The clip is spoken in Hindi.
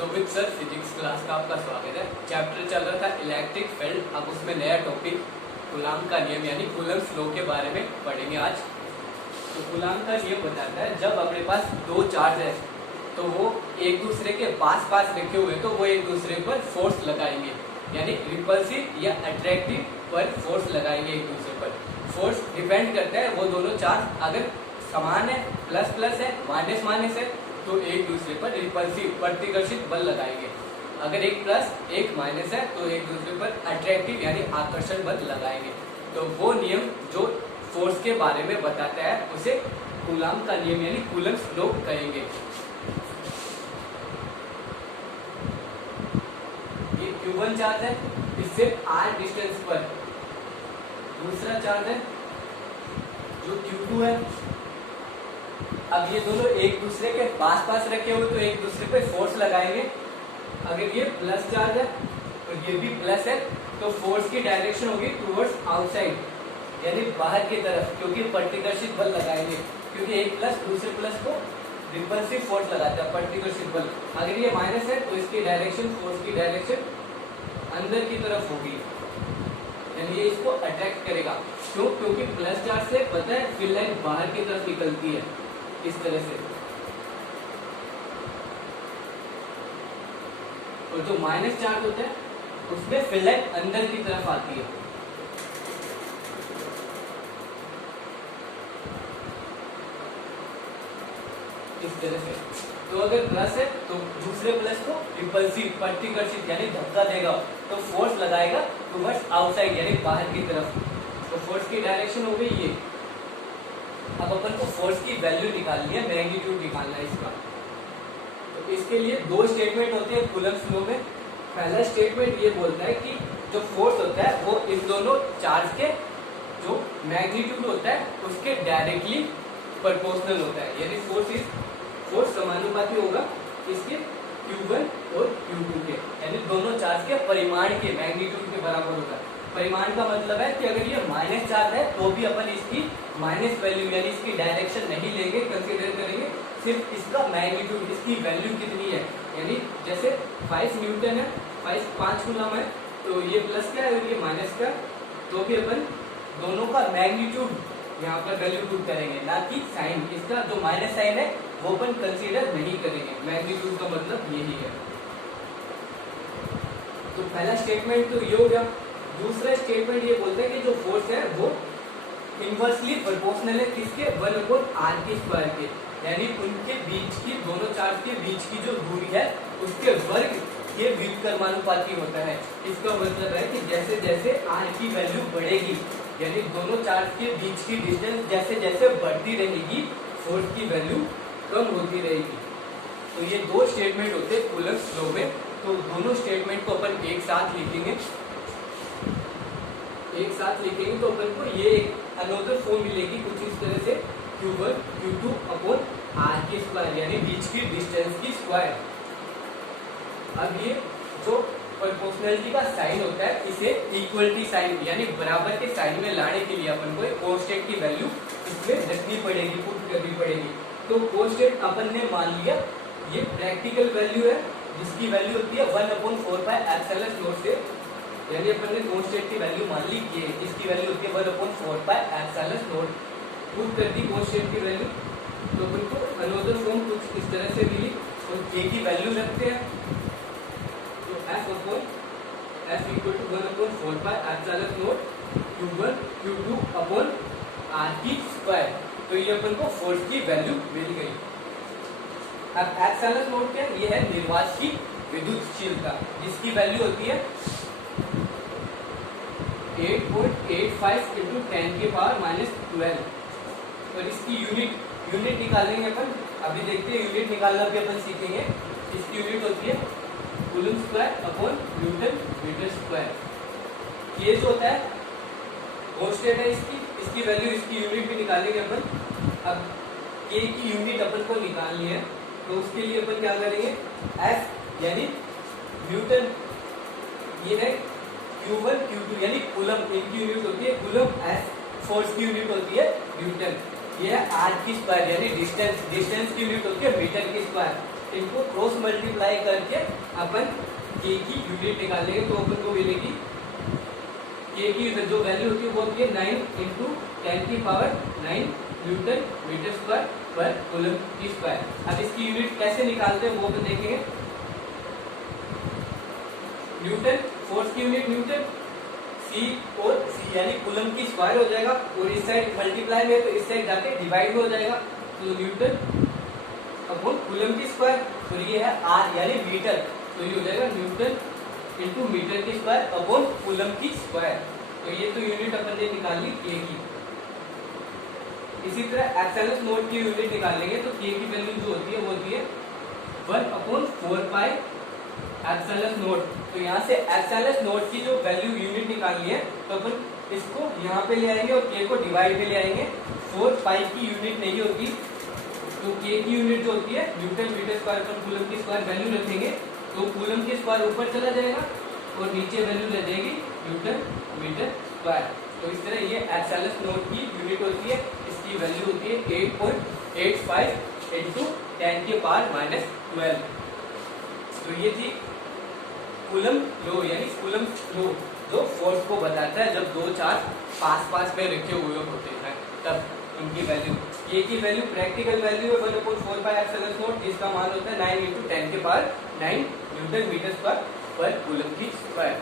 तो विद सर फिजिक्स क्लास का आपका स्वागत है। चैप्टर चल रहा था इलेक्ट्रिक फील्ड, अब उसमें नया टॉपिक कूलाम का नियम यानी कूलम्स लॉ के बारे में पढ़ेंगे आज। तो कूलाम का नियम बताता है जब अपने पास दो चार्ज है तो वो एक दूसरे के पास पास रखे हुए तो वो एक दूसरे पर फोर्स लगाएंगे, यानी रिपल्सिव या अट्रैक्टिव पर फोर्स लगाएंगे। एक दूसरे पर फोर्स डिपेंड करता है वो दोनों चार्ज अगर समान है, प्लस प्लस है, माइनस माइनस है, तो एक दूसरे पर रिपल्सिव प्रतिकर्षित बल लगाएंगे। अगर एक प्लस एक माइनस है तो एक दूसरे पर अट्रैक्टिव यानी आकर्षण बल लगाएंगे। तो वो नियम जो फोर्स के बारे में बताता है उसे कूलाम का नियम यानी कूलम्स लॉ कहेंगे। ये Q1 चार्ज है, इससे r डिस्टेंस पर दूसरा चार्ज है जो Q2 है। अब ये दोनों एक दूसरे के पास पास रखे हुए तो एक दूसरे पे फोर्स लगाएंगे। अगर ये प्लस चार्ज है और ये भी प्लस है तो फोर्स की डायरेक्शन होगी टुवर्ड्स आउटसाइड यानी बाहर की तरफ, क्योंकि प्रतिकर्षित बल लगाएंगे। क्योंकि एक प्लस दूसरे प्लस को रिपल्सिव फोर्स लगाता है, प्रतिकर्षित बल। अगर ये माइनस है तो इसकी डायरेक्शन, फोर्स की डायरेक्शन अंदर की तरफ होगी, यानी ये इसको अट्रैक्ट करेगा। क्यों? क्योंकि प्लस चार्ज से पता है फील्ड लाइन बाहर की तरफ निकलती है इस तरह से, और जो माइनस चार्ज होता है उसमें फील्ड लाइन अंदर की तरफ आती है। इस तरह से तो अगर प्लस है तो दूसरे प्लस को रिपल्सिव प्रतिकर्षित यानी धक्का देगा तो फोर्स लगाएगा टुवर्ड्स आउटसाइड यानी बाहर की तरफ। तो फोर्स की डायरेक्शन हो गई ये। अब अपन को फोर्स की वैल्यू निकालनी है, मैग्नीट्यूड निकालना है इसका। तो इसके लिए दो स्टेटमेंट होते हैं कूलम्स लॉ में। पहला स्टेटमेंट ये बोलता है कि जो फोर्स होता है वो इन दोनों चार्ज के जो मैग्नीट्यूड होता है उसके डायरेक्टली प्रोपोर्शनल होता है, यानी फोर्स समानुपाती होगा इसके Q1 और Q2 के, यानी दोनों चार्ज के परिमाण के मैग्नीट्यूड के बराबर होगा। परिमाण का मतलब है कि अगर ये माइनस चार्ज है तो भी अपन इसकी माइनस वैल्यू यानी इसकी डायरेक्शन नहीं लेंगे, कंसीडर करेंगे सिर्फ इसका मैग्नीट्यूड, इसकी वैल्यू कितनी है। यानी जैसे 5 न्यूटन है, 5 कूलम है, तो ये प्लस का है और ये माइनस का, तो भी अपन दोनों का मैग्नीट्यूड यहाँ पर वैल्यू पुट करेंगे, ना कि साइन। इसका जो माइनस साइन है वो अपन कंसीडर नहीं करेंगे। मैग्नीट्यूड का मतलब यही है। तो पहला स्टेटमेंट तो ये हो गया। दूसरा स्टेटमेंट ये बोलता है कि जो फोर्स है वो इनवर्सली प्रोपोर्शनल है किसके, 1/r² के, यानी उनके बीच की, दोनों चार्ज के बीच की जो दूरी है उसके वर्ग के व्युत्क्रमानुपाती होता है। इसका मतलब है कि जैसे जैसे r की वैल्यू बढ़ेगी यानी दोनों चार्ज के बीच की डिस्टेंस जैसे जैसे बढ़ती रहेगी फोर्स की वैल्यू कम होती रहेगी। तो ये दो स्टेटमेंट होते हैं कूलम्स लॉ में। तो दोनों स्टेटमेंट को अपन एक साथ लिखेंगे, तो अपन को ये एक अनदर फॉर्म मिलेगी कुछ इस तरह से, Q1 Q2 अपॉन r² यानी बीच की डिस्टेंस की स्क्वायर। अब ये जो प्रोपोर्शनलिटी का साइन होता है इसे इक्वलिटी साइन यानी बराबर के साइन में लाने के लिए अपन को एक कांस्टेंट की वैल्यू इसमें रखनी पड़ेगी, पुट करनी पड़ेगी। तो कांस्टेंट अपन ने मान लिया ये प्रैक्टिकल वैल्यू है जिसकी वैल्यू होती है 1/4πε0 से, यानी अपन ने कांस्टेंट की वैल्यू मान ली ये, इसकी वैल्यू होती है 1/4πε0। पुट कर दी कांस्टेंट की वैल्यू, तो अपन को अनदर फॉर्म कुछ इस तरह से मिली और k की वैल्यू रखते हैं। F equal to 1/4πε0 Q1 Q2 upon r²। तो ये अपन को फोर्स की वैल्यू मिल गई। अब ε0 क्या है? ये है निर्वात की विद्युतशीलता जिसकी वैल्यू होती है 8.85 × 10⁻⁻12। और इसकी यूनिट निकालेंगे अपन, अभी देखते हैं यूनिट निकालना भी अपन सीखेंगे। इसकी यूनिट होती है coulomb square upon newton metre square. ये जो होता है कांस्टेंट है इसकी वैल्यू, इसकी यूनिट भी निकालेंगे अपन। अब k की यूनिट अपन को निकालनी है तो उसके लिए अपन क्या करेंगे, F यानी न्यूटन, ये है Q1 Q2 यानी कूलम, इनकी यूनिट होती है कूलम, S फोर्स की यूनिट होती है न्यूटन। ये है आर की स्क्वायर यानी डिस्टेंस की यूनिट होती है मीटर की स्क्वायर। इनको क्रॉस मल्टीप्लाई करके अपन के की यूनिट निकालेंगे तो अपन को मिलेगी के की जो वैल्यू होती है वो होती है 9 इंटू 10 की पावर 9 न्यूटन मीटर स्क्वायर पर कूलम की स्क्वायर। अब इसकी यूनिट कैसे निकालते हैं वो अपन देखेंगे। न्यूटन, फोर्स की यूनिट न्यूटन, सी और सी यानी कूलम की स्क्वायर हो जाएगा और इस साइड मल्टीप्लाई में तो इस साइड जाके डिवाइड हो जाएगा तो न्यूटन अपॉन कूलम की स्क्वायर। तो ये है आर यानी मीटर, तो ये हो जाएगा न्यूटन इंटू मीटर की स्क्वायर अपॉन कूलम की स्क्वायर। तो ये तो यूनिट अपन ने निकाल ली के की। इसी तरह एप्सिलॉन नॉट की यूनिट निकाल लेंगे तो के की वैल्यू जो होती है वो होती है 1/4 पाई एप्सिलॉन नॉट। तो यहाँ से एप्सिलॉन नॉट की जो वैल्यू यूनिट निकालनी है तो अपन इसको यहाँ पे ले आएंगे और के को डिवाइड में ले आएंगे। 4 पाई की यूनिट नहीं होती तो के की यूनिट जो होती है न्यूटन मीटर स्क्वायर पर कूलम की स्क्वायर वैल्यू रखेंगे तो कूलम की स्क्वायर ऊपर चला जाएगा और नीचे वैल्यू रह जाएगी न्यूटन मीटर स्क्वायर। तो इस तरह ये एप्सिलॉन नॉट की यूनिट होती है। इसकी वैल्यू होती है 8.85 इंटू 10 की पावर -12। तो ये थी कूलम लॉ यानी कूलम लॉ जो फोर्स को बताता है जब दो चार्ज पास में रखे हुए होते हैं तब उनकी वैल्यू। ये की वैल्यू प्रैक्टिकल वैल्यू है 1/4 पाई एप्सिलॉन नॉट जिसका मान होता है 9 इंटू 10 के पावर 9 न्यूटन मीटर पर कूलम की स्क्वायर।